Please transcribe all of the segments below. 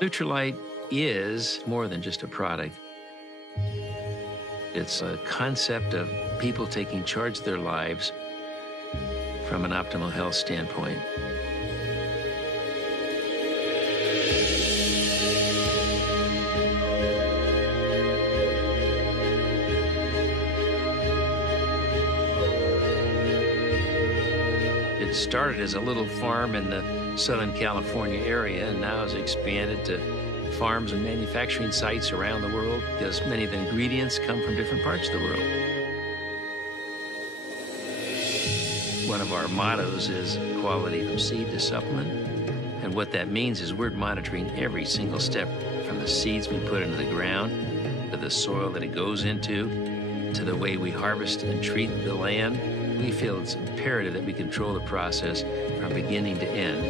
Nutrilite is more than just a product. It's a concept of people taking charge of their lives from an optimal health standpoint. It started as a little farm in the Southern California area and now has expanded to farms and manufacturing sites around the world because many of the ingredients come from different parts of the world. One of our mottos is quality from seed to supplement. And what that means is we're monitoring every single step from the seeds we put into the ground, to the soil that it goes into, to the way we harvest and treat the land. We feel it's imperative that we control the process from beginning to end.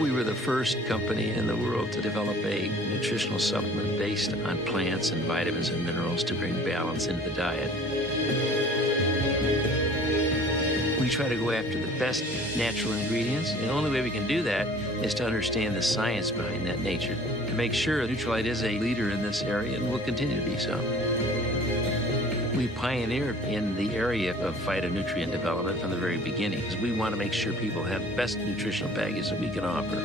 We were the first company in the world to develop a nutritional supplement based on plants and vitamins and minerals to bring balance into the diet. We try to go after the best natural ingredients, and the only way we can do that is to understand the science behind that nature, to make sure Nutrilite is a leader in this area and will continue to be so. We pioneered in the area of phytonutrient development from the very beginning, because we want to make sure people have the best nutritional package that we can offer.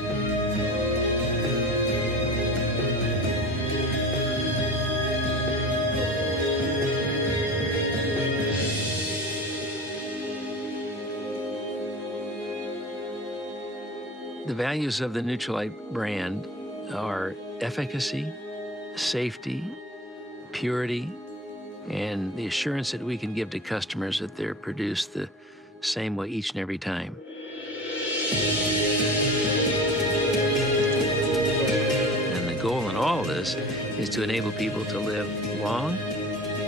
The values of the Nutrilite brand are efficacy, safety, purity, and the assurance that we can give to customers that they're produced the same way each and every time. And the goal in all of this is to enable people to live long,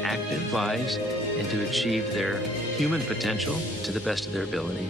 active lives and to achieve their human potential to the best of their ability.